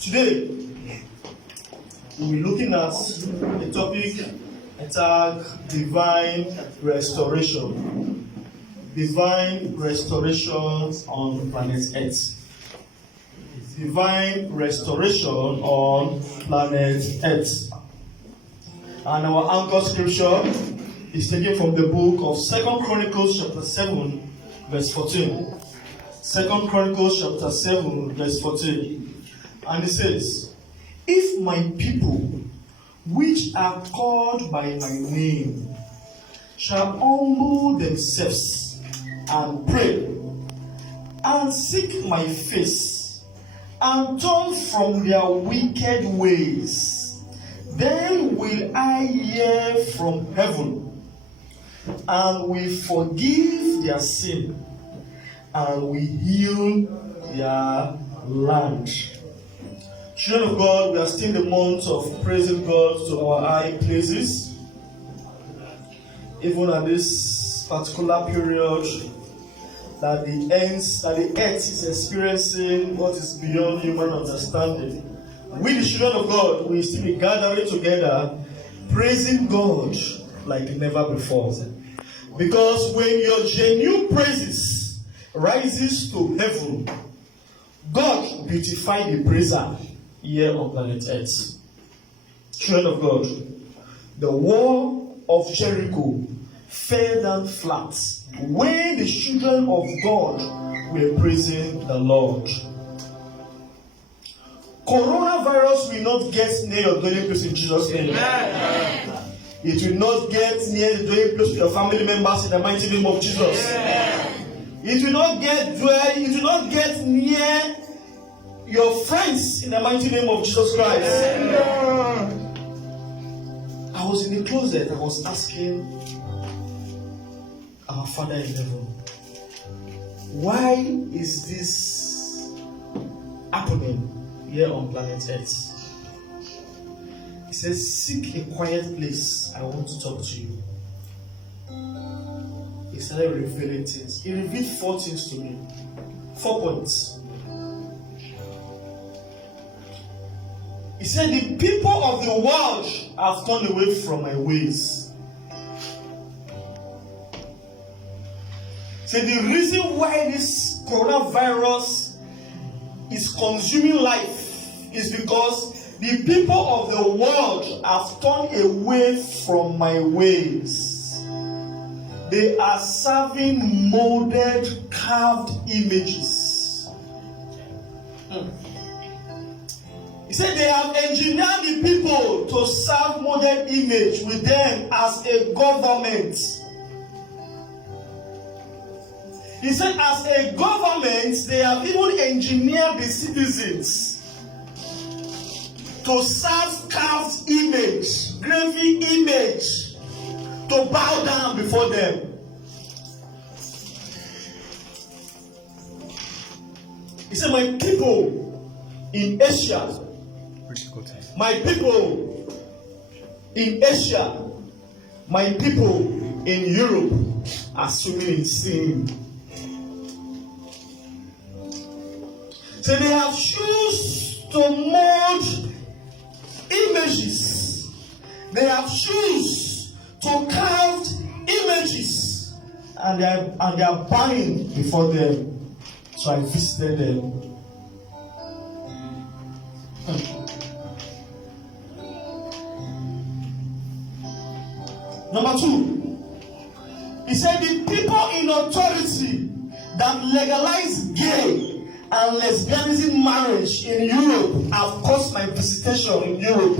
Today, we'll be looking at a topic entitled Divine Restoration. Divine Restoration on planet Earth. Divine Restoration on planet Earth. And our anchor scripture is taken from the book of 2 Chronicles chapter 7, verse 14. 2 Chronicles chapter 7, verse 14. And it says, "If my people, which are called by my name, shall humble themselves and pray, and seek my face, and turn from their wicked ways, then will I hear from heaven, and will forgive their sin, and will heal their land." Children of God, we are still in the month of praising God to our high places. Even at this particular period that the earth is experiencing what is beyond human understanding. We, the children of God, will still be gathering together, praising God like never before. Because when your genuine praises rises to heaven, God beautified the praiser here on planet Earth. Children of God, the wall of Jericho fell down flat when the children of God were praising the Lord. Coronavirus will not get near your dwelling place in Jesus' name. Amen. It will not get near the dwelling place with your family members in the mighty name of Jesus. Amen. It will not get near your friends in the mighty name of Jesus Christ. Amen. I was in the closet. I was asking our Father in heaven, why is this happening here on planet Earth? He says, seek a quiet place. I want to talk to you. He started revealing things. He revealed 4 things to me. 4 points. He said, the people of the world have turned away from my ways. He said, the reason why this coronavirus is consuming life is because the people of the world have turned away from my ways. They are serving molded, carved images. He said they have engineered the people to serve modern image with them as a government. He said as a government, they have even engineered the citizens to serve carved image, graven image, to bow down before them. He said, my people in Asia, my people in Asia, my people in Europe are swimming in sin. So they have chosen to mold images. They have chosen to carve images, and they are bowing before them. So I visited them. Number 2, he said the people in authority that legalize gay and lesbianism marriage in Europe have caused my visitation in Europe.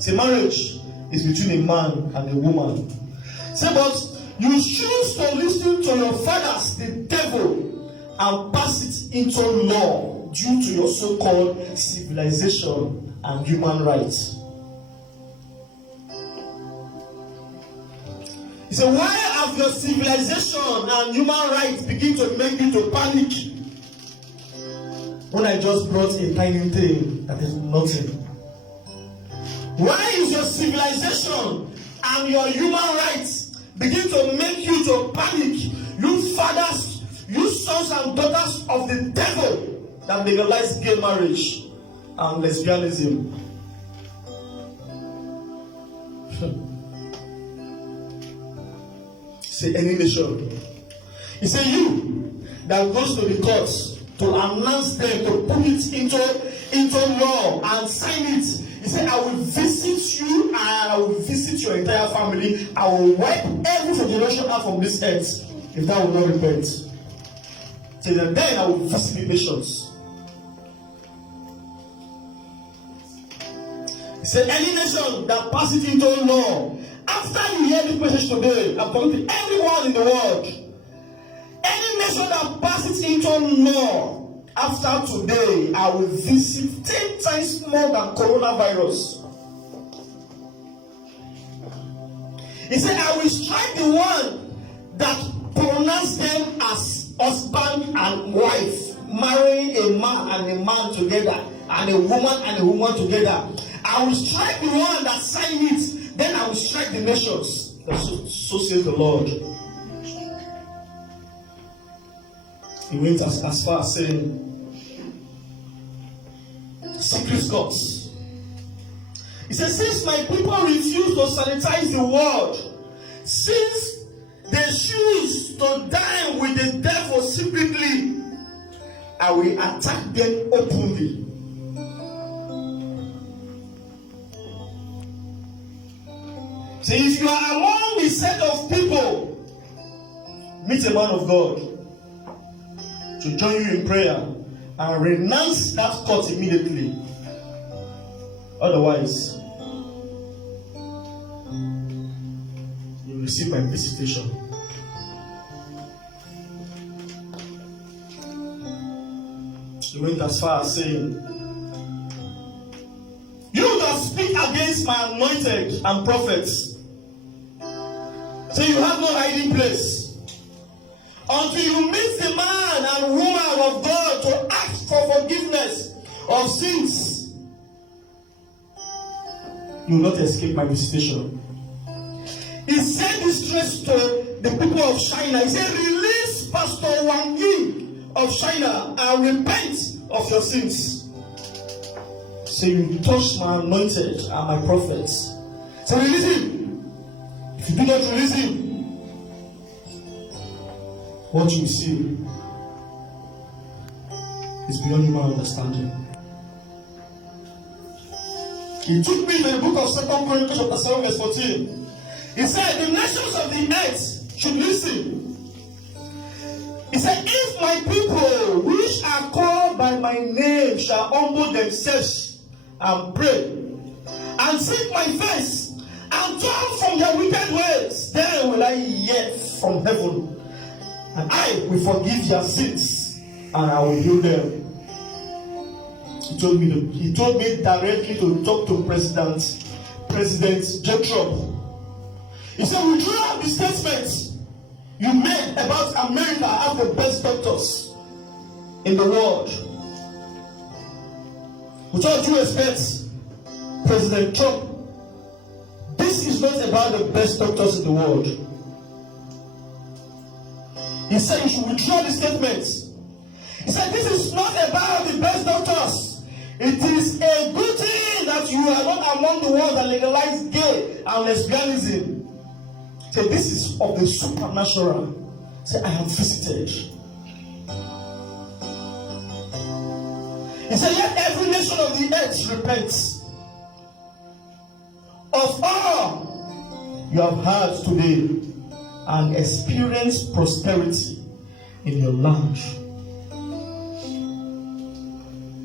See, marriage is between a man and a woman. Say, but you choose to listen to your fathers, the devil, and pass it into law due to your so-called civilization and human rights. He said, why have your civilization and human rights begin to make you to panic when I just brought a tiny thing that is nothing? Why is your civilization and your human rights begin to make you to panic? You fathers, you sons and daughters of the devil that legalize gay marriage and lesbianism. Say any nation. He said you that goes to the courts to announce them, to put it into law and sign it. He said, I will visit you and I will visit your entire family. I will wipe every generation out from this earth if that will not repent. So then I will visit the nations. He said, any nation that passes into law, after you hear this message today, I'm talking to everyone in the world. Any nation that passes into law, after today, I will visit 10 times more than coronavirus. He said, I will strike the one that pronounce them as husband and wife, marrying a man and a man together, and a woman together. I will strike the one that sign it, then I will strike the nations. So says the Lord. He went as far as saying, secret gods. He said, since my people refuse to sanitize the world, since they choose to dine with the devil secretly, I will attack them openly. So if you are among the set of people, meet a man of God to join you in prayer and renounce that court immediately. Otherwise, you will receive my visitation. He went as far as saying, you that speak against my anointed and prophets, so you have no hiding place until you meet the man and woman of God to ask for forgiveness of sins. You will not escape my visitation. He said this straight to the people of China. He said, release Pastor Wang Yi of China and repent of your sins. So you touch my anointed and my prophets. So release him. If you do not release him, what you see is beyond human understanding. He took me to the book of 2 Chronicles chapter 7 verse 14. He said, the nations of the earth should listen. He said, if my people which are called by my name shall humble themselves and pray and seek my face and turn from their wicked ways, then will I hear from heaven, and I will forgive their sins, and I will heal them. He told me directly to talk to President J. Trump. He said, withdraw the statements you made about America as the best doctors in the world. With all due respect, President Trump, this is not about the best doctors in the world. He said you should withdraw the statements. He said this is not about the best doctors. It is a good thing that you are not among the ones that legalize gay and lesbianism. So this is of the supernatural. Say, I have visited. He said, let every nation of the earth repent of all you have heard today and experience prosperity in your land.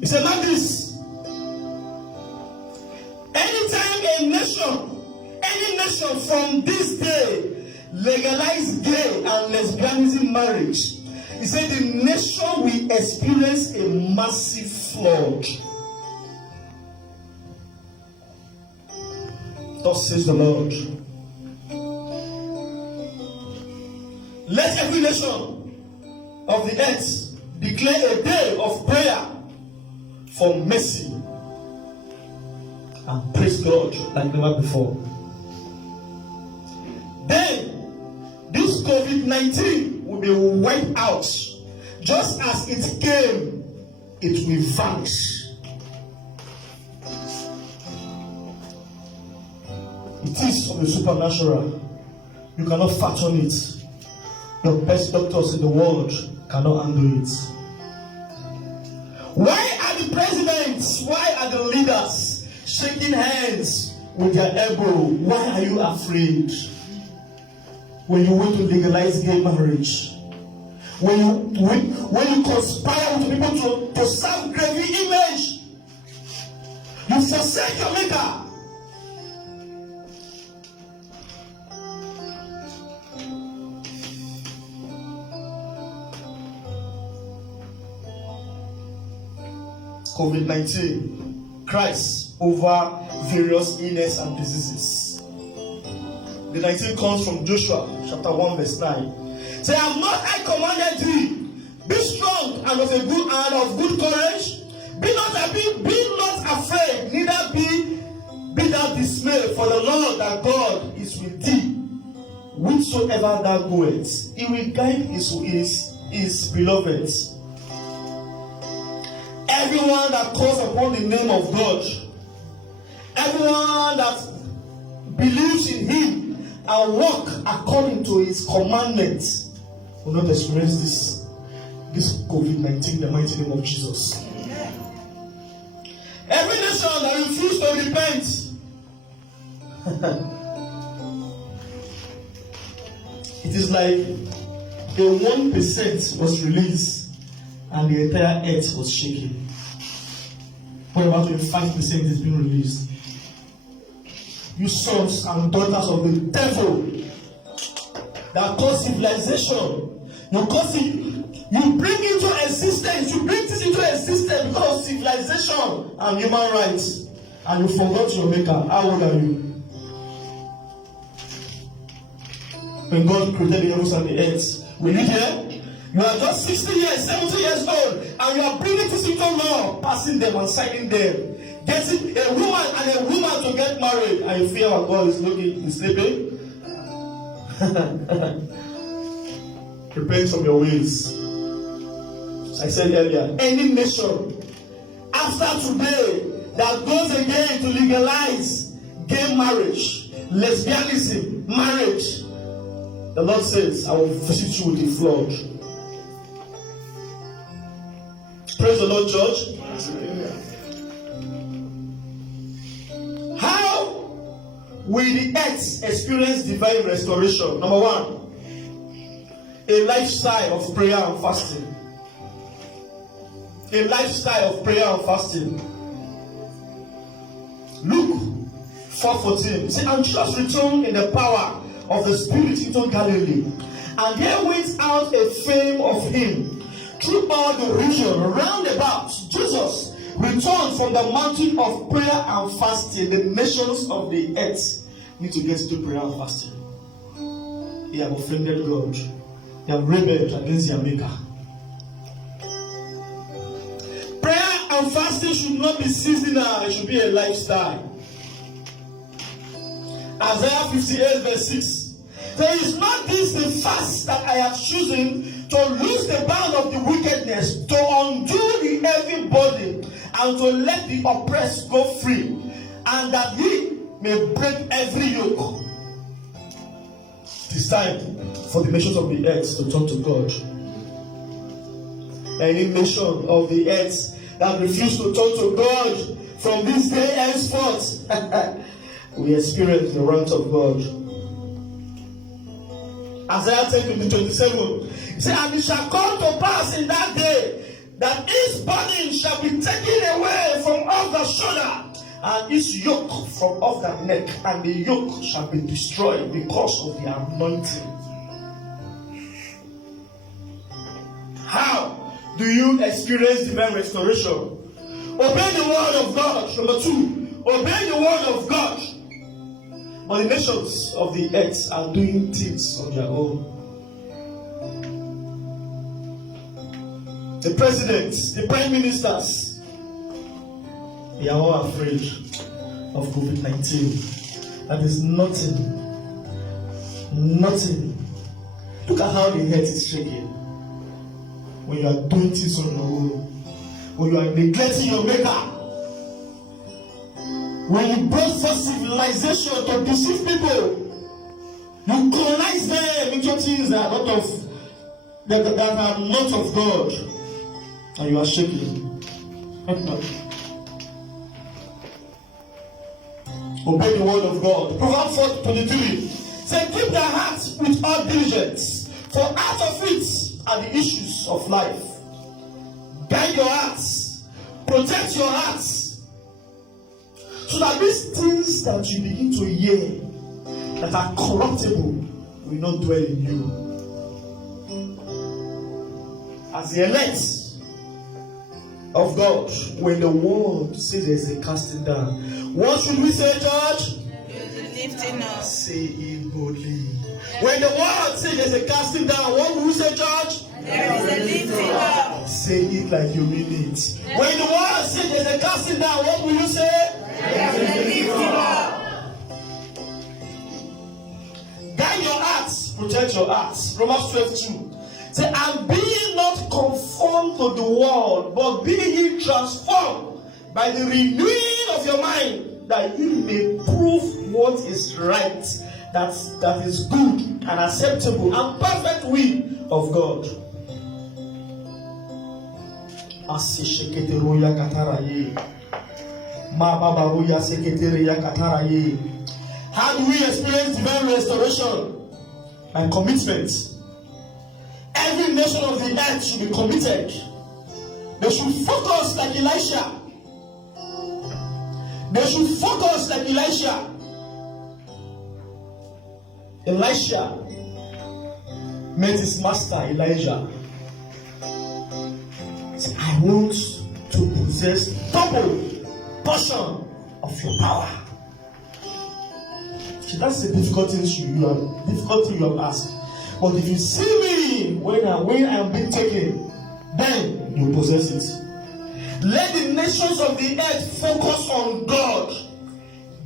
He said, like this. Anytime any nation from this day legalize gay and lesbianism marriage, he said the nation will experience a massive flood. Thus says the Lord. Let every nation of the earth declare a day of prayer for mercy and praise God like never before. Then this COVID-19 will be wiped out. Just as it came, it will vanish. It is of the supernatural. You cannot fathom it. The best doctors in the world cannot handle it. Why are the presidents, why are the leaders shaking hands with their elbow? Why are you afraid? When you want to legalize gay marriage, when you conspire with people to serve graven image, you forsake your maker. COVID-19, Christ over various illness and diseases. The 19 comes from Joshua chapter 1 verse 9. Say, have not I commanded thee? Be strong and of a good and of good courage. Be not afraid, neither be thou dismayed, for the Lord thy God is with thee. Whithersoever thou goest, he will guide his beloved. Everyone that calls upon the name of God, everyone that believes in him and walk according to his commandments will not experience this COVID-19 in the mighty name of Jesus. Every nation that refuses to repent it is like a 1% was released and the entire earth was shaking. What about 25% is being released? You sons and daughters of the devil that cause civilization, you bring into existence, you bring this into existence because of civilization and human rights, and you forgot your maker. How old are you? When God created the heavens and the earth, were you there? You are just 60 years, 70 years old, and you are bringing this into law, passing them and signing them, getting a woman to get married, and you feel our God is sleeping. Repent from your ways. As I said earlier, any nation after today that goes again to legalize gay marriage, lesbianism, marriage, the Lord says, I will visit you with a flood. Praise the Lord, church. How will the earth experience divine restoration? Number one, a lifestyle of prayer and fasting. A lifestyle of prayer and fasting. Luke 4:14. See, and Jesus returned in the power of the Spirit into Galilee, and there went out a fame of him through all the region round about. Jesus returned from the mountain of prayer and fasting. The nations of the earth need to get into prayer and fasting. They have offended God. They have rebelled against their maker. Prayer and fasting should not be seasonal. It should be a lifestyle. Isaiah 58 verse 6. There is not this the fast that I have chosen, to loose the bound of the wickedness, to undo the heavy burden, and to let the oppressed go free, and that he may break every yoke. It is time for the nations of the earth to turn to God. Any nation of the earth that refuses to turn to God from this day henceforth, we experience the wrath of God. Isaiah 10:27. He said, and it shall come to pass in that day that his burden shall be taken away from off the shoulder, and his yoke from off the neck, and the yoke shall be destroyed because of the anointing. How do you experience divine restoration? Obey the word of God. Number 2, obey the word of God. But the nations of the earth are doing things on their own. The presidents, the prime ministers, they are all afraid. of COVID-19. That is nothing. Nothing. Look at how the head is shaking. When you are doing things on your own. When you are neglecting your maker. When you brought for civilization to deceive people. You colonize them into things that are not of God. And you are shaking. Obey the word of God. Proverbs 4:23 says, keep thy heart with all diligence, for out of it are the issues of life. Guide your hearts, protect your hearts, so that these things that you begin to hear that are corruptible will not dwell in you. As the elect of God, when the world says there is a casting down, what should we say, church? Lifting up. Say it boldly. When the world says there is a casting down, what will we say, church? There is a lifting up. Say it like you mean it. When the world says there is a casting down, what will you say? There is a lifting up. Guide your hearts, protect your hearts. Romans 12:2. Say, and be ye not conformed to the world, but be ye transformed by the renewing of your mind, that you may prove what is right, that is good and acceptable and perfect will of God. How do we experience divine restoration and commitment? Every nation of the earth should be committed. They should focus like Elisha. They should focus like Elisha. Elisha met his master Elijah. He said, I want to possess double portion of your power. See, that's the difficult thing you have asked. But if you see me when I'm being taken, then you possess it. Let the nations of the earth focus on God.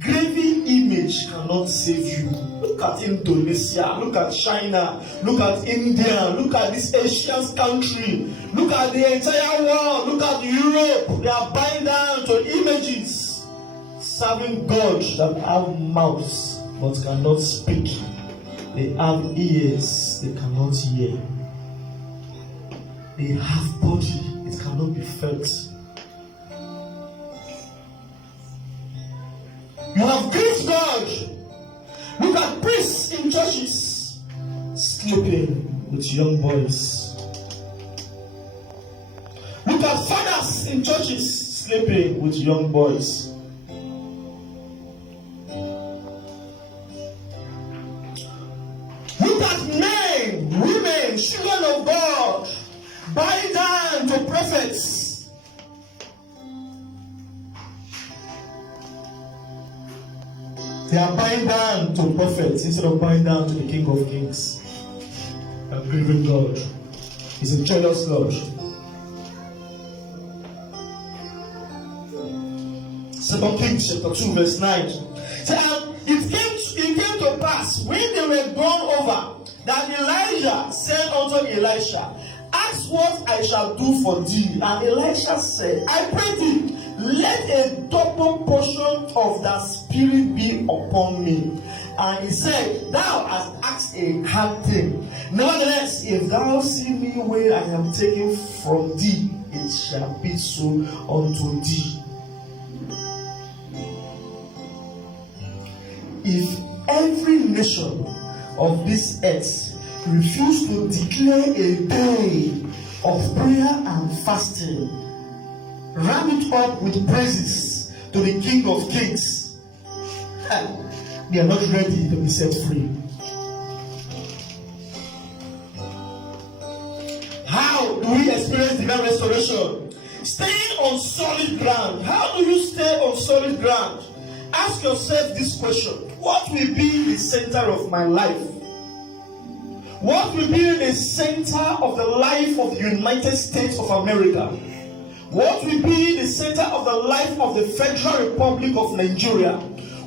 Graven image cannot save you. Look at Indonesia, look at China, look at India, look at this Asian country, look at the entire world, look at Europe. They are bowing down to images, serving God that have mouths but cannot speak. They have ears, they cannot hear. They have body, it cannot be felt. You have grieved God. Look at priests in churches sleeping with young boys. Look at fathers in churches sleeping with young boys. Look at men, women, children of God bowing down to prophets. They are bowing down to prophets instead of bowing down to the King of Kings. A grieving God. He's a jealous Lord. 2 Kings chapter 2 verse 9. It came to pass when they were gone over that Elijah said unto Elisha, ask what I shall do for thee. And Elisha said, I pray thee, let a double portion of that spirit be upon me. And he said, thou hast asked a hard thing. Nevertheless, if thou see me where I am taken from thee, it shall be so unto thee. If every nation of this earth refuse to declare a day of prayer and fasting, ram it up with praises to the King of Kings, they are not ready to be set free. How do we experience divine restoration? Staying on solid ground. How do you stay on solid ground? Ask yourself this question. What will be the center of my life? What will be the center of the life of the United States of America? What will be the center of the life of the Federal Republic of Nigeria?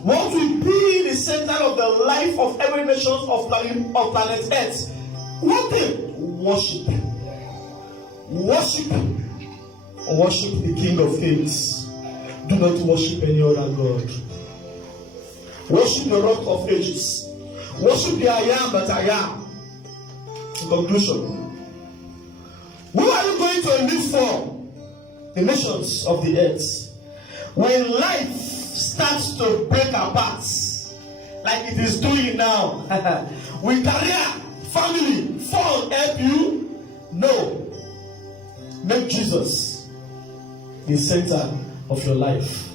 What will be the center of the life of every nation of planet Earth? One thing: worship. Worship. Worship the King of Kings. Do not worship any other God. Worship the Rock of Ages. Worship the I am that I am. In conclusion, who are you going to live for? The nations of the earth. When life starts to break apart, like it is doing now, will career, family, fall help you? No. Make Jesus the center of your life.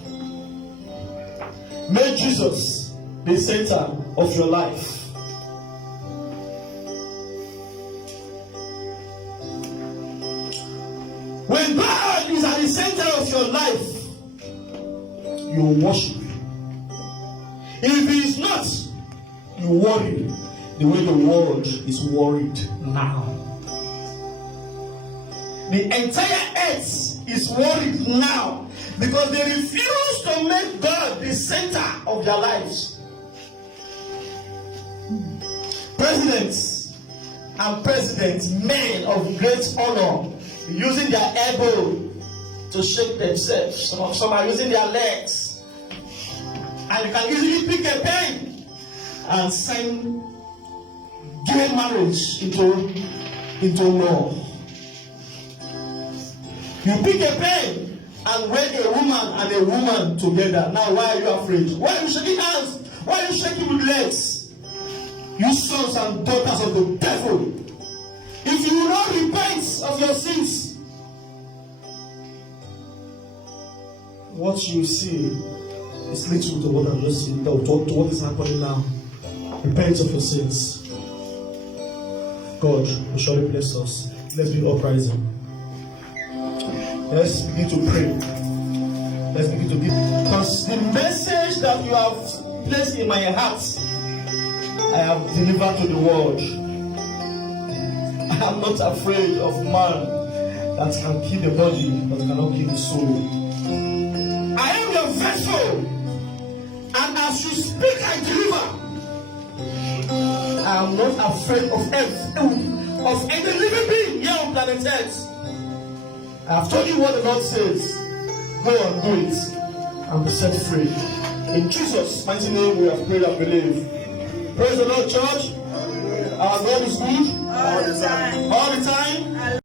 Make Jesus the center of your life. When God is at the center of your life, you worship. If He is not, you worry the way the world is worried now. The entire earth is worried now because they refuse to make God the center of their lives. Presidents and presidents, men of great honor, using their elbow to shake themselves. Some are using their legs. And you can easily pick a pen and sign gay marriage into law. You pick a pen and wed a woman and a woman together. Now why are you afraid? Why are you shaking hands? Why are you shaking with legs? You sons and daughters of the devil. If you will not repent of your sins, what you see is little to what I'm just saying, to what is happening now. Repent of your sins. God will surely bless us. Let's be uprising. Let's begin to pray. Let's begin to give. Because the message that you have placed in my heart, I have delivered to the world. I am not afraid of man that can kill the body but cannot kill the soul. I am your vessel, and as you speak, I deliver. I am not afraid of any living being here on planet Earth. I have told you what the Lord says. Go and do it and be set free. In Jesus' mighty name we have prayed and believe. Praise the Lord, church. Our God is good. All the time. All the time.